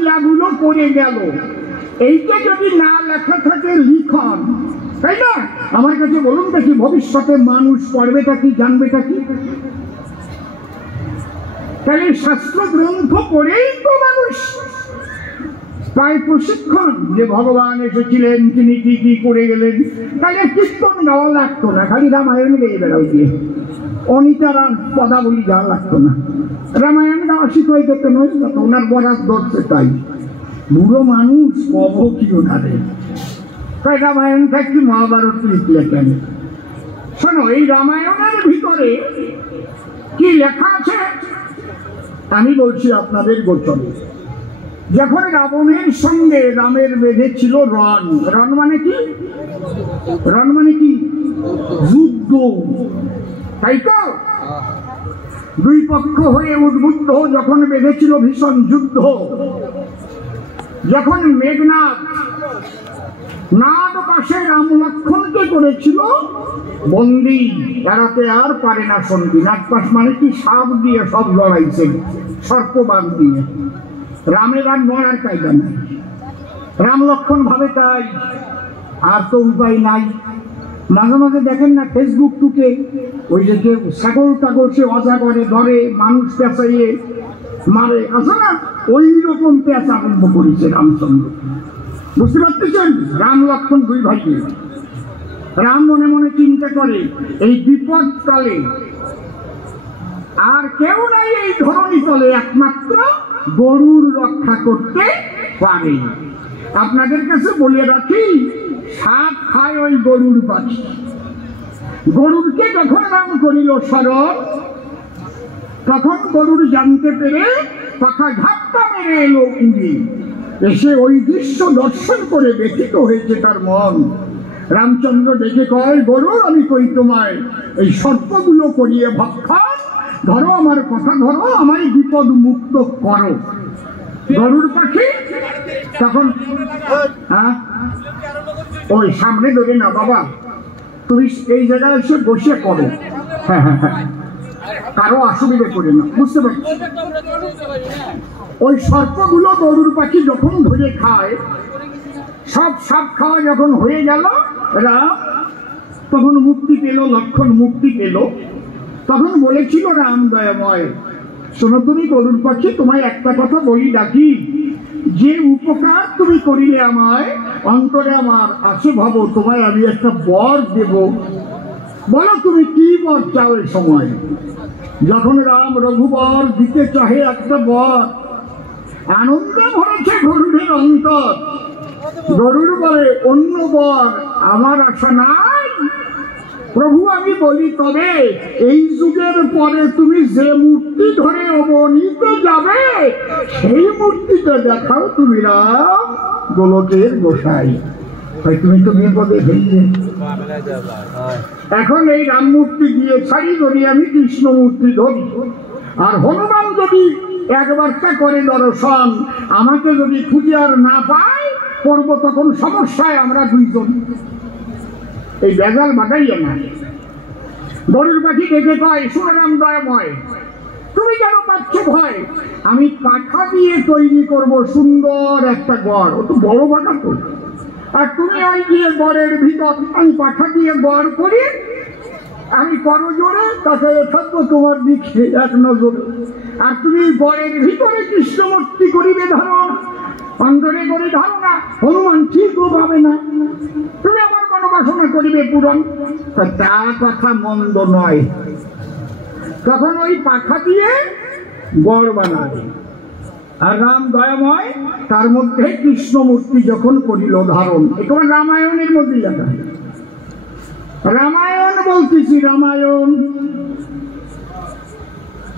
লীলাগুলো করে গেল, এইটা যদি না লেখা থাকে লিখন, তাই না? আমার কাছে বলুন দেখি, ভবিষ্যতে মানুষ পড়বেটা কি, জানবেটা কি? তাহলে শাস্ত্র গ্রন্থ পড়েই তো মানুষ পায় প্রশিক্ষণ, যে ভগবান এসেছিলেন, তিনি কি কি করে গেলেন। তাহলে কীর্তন গাওয়া লাগতো না, খালি রামায়ণ গেয়ে বেড়াও দিয়ে অনিতার আর পদাবলী গাওয়া লাগতো না। রামায়ণ গাওয়া শিখাই দিতে নয়, ওনার বরাদ ধরছে। তাই বুড়ো মানুষ কব কি ওনারে, তাই রামায়ণ থাকতে মহাভারত লিখলে কেন? শোনো, এই রামায়ণের ভিতরে কি লেখা আছে আমি বলছি আপনাদের গোচরে। যখন রাবণের সঙ্গে রামের বেঁধেছিল রণ, রণ মানে কি? রণ মানে কি? যুদ্ধ, তাই তো? দুই পক্ষ হয়ে উদ্বুদ্ধ যখন বেঁধেছিল ভীষণ যুদ্ধ, যখন মেঘনাদ নাদ পাশে রাম লক্ষ্মণকে করেছিল বন্দি, এড়াতে আর পারে না সন্ধি। নাগপাশ মানে কি? সাপ দিয়ে সব লড়াইছে, সর্পবাদ দিয়ে। রামের আর নড়ার কায়দা নাই। রাম লক্ষ্মণ ভাবে তাই আর তো উপায় নাই। মাঝে মাঝে দেখেন না ফেসবুক টুকে, ওই যে কেউ ছাগল টাগল সে অজাগরে ধরে, মানুষ পেঁচাইয়ে মারে, আছে না? ওই রকম পেঁচ আরম্ভ করেছে রামচন্দ্র। বুঝতে পারতেছেন? রাম লক্ষ্মণ দুই ভাইকে। রাম মনে মনে চিন্তা করে, এই বিপদ কালে আর কেউ নাই এই ধরনী তলে, একমাত্র গরুর রক্ষা করতে পারে। আপনাদের কাছে বলে রাখি, সাপ খায় ওই গরুর পাখি। গরুরকে যখন রাম করিল স্মরণ, তখন গরুর জানতে পেরে পাখা ঝাপটা মেরে এলো উড়ে, এসে ওই দৃশ্য দর্শন করে ব্যথিত হয়েছে তার মন। রামচন্দ্র ডেকে কয়, গরু আমি কই তোমায়, এই সর্পগুলো করিয়ে ভক্ষণ, ধরো আমার কথা ধরো, আমায় বিপদ মুক্ত করো। গরুর পাখি তখন ওই সামনে ধরে না, বাবা তুমি এই জায়গায় এসে বসে করো, হ্যাঁ হ্যাঁ হ্যাঁ, কারো অসুবিধা করে না, বুঝতে পারছি। ওই সর্পগুলো গরুর পাখি যখন ধরে খায়, সব সাপ খাওয়া যখন হয়ে গেল, রাম তখন মুক্তি পেল, লক্ষ্মণ মুক্তি পেল। তখন বলেছিল রাম দয়াময়, শোনো তুমি গরুর পাখি, তোমায় একটা কথা বলি ডাকি, যে উপকার তুমি করিলে আমায়, অন্তরে আমার আছে ভাবো, তোমায় আমি একটা বর দেব। বলো তুমি কি বর চাও এই সময়? যখন রাম রঘুবর দিতে চাহে একটা বর, আনন্দে ভরেছে গরুরের অন্তর। গরুর বলে, অন্য বর আমার আশা নাই প্রভু, আমি বলি তবে এই যুগের পরে তুমি যে মূর্তি ধরে অবনীতে যাবে, সেই মূর্তিটা দেখাও তুমি রাম গোলকের গোসাই। তুমি তো বিপদে ফেললে, এখন এই রাম মূর্তি দিয়ে ছাড়ি ধরি, আমি কৃষ্ণ মূর্তি ধরি। আর হনুমান যদি একবারটা করে দর্শন, আমাকে যদি খুঁজে আর না পায়, করবো তখন সমস্যায় আমরা দুইজন। এই বেজাল বাটাইয়া না। গরুর পাখি দেখে কয়, শুনলাম দয়াময়, তুমি কেন পাচ্ছ ভয়? আমি পাখা দিয়ে তৈরি করব সুন্দর একটা গড়, ও তো বড় পাখা তো, আর তুমি ওই গিয়ে গড়ের ভিতর আমি পাখা দিয়ে গড় করি, আমি করো জোরে, তাকে থাকবো তোমার দিকে এক নজরে। আর তুমি গড়ের ভিতরে কৃষ্ণমূর্তি করিবে ধারণ, অন্তরে করে ধারণা, হনুমান ঠিকও পাবে না, তুমি আমার মনোবাসনা করিবে পূরণ। তার কথা মন্দ নয়। তখন ওই পাখা দিয়ে গড় বানাবে। আর রাম দয়াময় তার মধ্যে কৃষ্ণমূর্তি যখন করিল ধারণ, এটা রামায়ণের মধ্যে লেখা। রামায়ণ বলতেছি, রামায়ণ।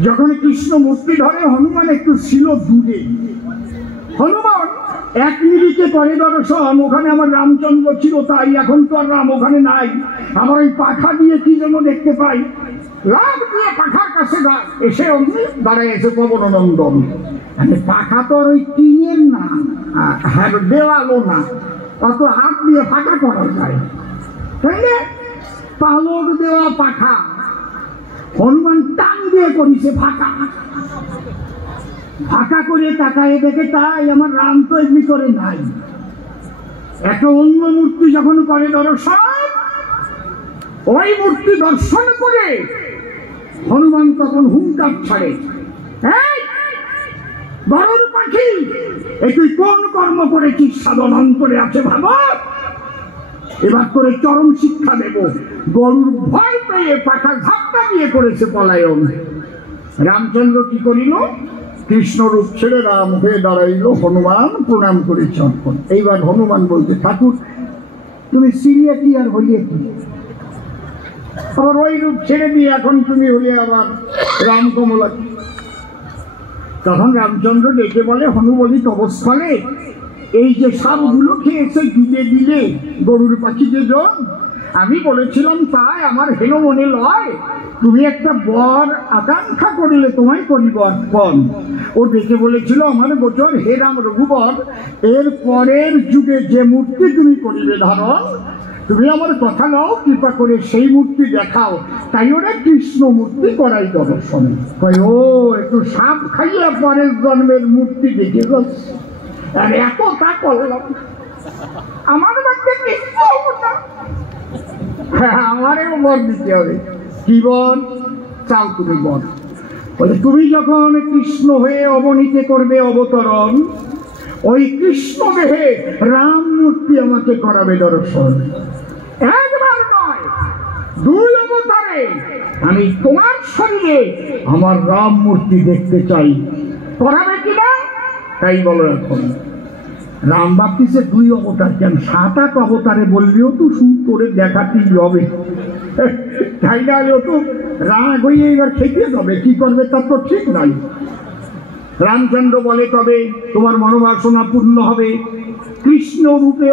যখন কৃষ্ণ মূর্তি ধরে, হনুমান একটু ছিল দূরে। হনুমান এক মিনিটে করে দর্শন, ওখানে আমার রামচন্দ্র ছিল তাই, এখন তো আর রাম ওখানে নাই। আমার ওই পাখা দিয়ে কি যেন দেখতে পাই, লাভ দিয়ে পাখার কাছে এসে অমনি দাঁড়ায় এসে পবননন্দন। পাখা তো আর ওই টিনের না, দেওয়ালও না, অত হাত দিয়ে ফাঁকা করা যায়, তাই না? পালক দেওয়া পাখা, হনুমান টান দিয়ে করেছে ফাঁকা। ফাঁকা করে তাকায় দেখে তাই আমার রাম তো এমনি করে নাই। একটা অন্য মূর্তি যখন করে দর্শন, ওই মূর্তি দর্শন করে হনুমান তখন হুঙ্কার ছাড়ে, এই গরুর পাখি, তুই কোন কর্ম করেছিস? সাধন অন্তরে আছে ভাবো, এবার করে চরম শিক্ষা দেব। গরুর ভয় পেয়ে পাখা ঝাপটা দিয়ে করেছে পলায়ন। রামচন্দ্র কি করিল? কৃষ্ণ রূপ ছেড়ে রাম হয়ে দাঁড়াইল। হনুমান প্রণাম করে চটপট। এইবার হনুমান বলতে, ঠাকুর তুমি সিরিয়া কি আর হইলে কি? আবার ওই রূপ ছেড়ে দিয়ে এখন তুমি হলে আবার রাম কমলা। তখন রামচন্দ্র ডেকে বলে, হনুবলি তবস্থলে এই যে সাপগুলো খেয়েছে দিলে দিলে গরুর পাখি যে জন, আমি বলেছিলাম তাই আমার হেন মনে লয়, তুমি একটা বর আকাঙ্ক্ষা করিলে তোমায় করিব অর্পণ। ও ডেকে বলেছিল, আমার গোচর হে রাম রঘুবর, এর পরের যুগে যে মূর্তি তুমি করিবে ধারণ, তুমি আমার কথা নাও, কৃপা করে সেই মূর্তি দেখাও। তাই ওরা কৃষ্ণ মূর্তি করাই দর্শন। ও একটু সাপ খাইয়া পরের জন্মের মূর্তি দেখে যাচ্ছে, আর এতটা করলাম আমার বাচ্চা কৃষ্ণ না, আমারও বর দিতে হবে। কি বর চাও তুমি? বর বলে, তুমি যখন কৃষ্ণ হয়ে অবনীতে করবে অবতরণ, ওই কৃষ্ণ দেহে রাম মূর্তি আমাকে করাবে দর্শন। একবার নয়, 2 অবতারে আমি তোমার শরীরে আমার রাম মূর্তি দেখতে চাই, করাবে কিনা তাই বলো। এখন রাম বাপ্তিসে 2 অবতার কেন, 7-8 অবতারে বললেও তো শুরু করে দেখাতেই হবে, তাই না? হলেও তো রাগ হয়ে এবার খেতে হবে, কি করবে তার তো ঠিক নাই। রামচন্দ্র বলে, তবে তোমার মনোবাসনা পূর্ণ হবে, কৃষ্ণ রূপে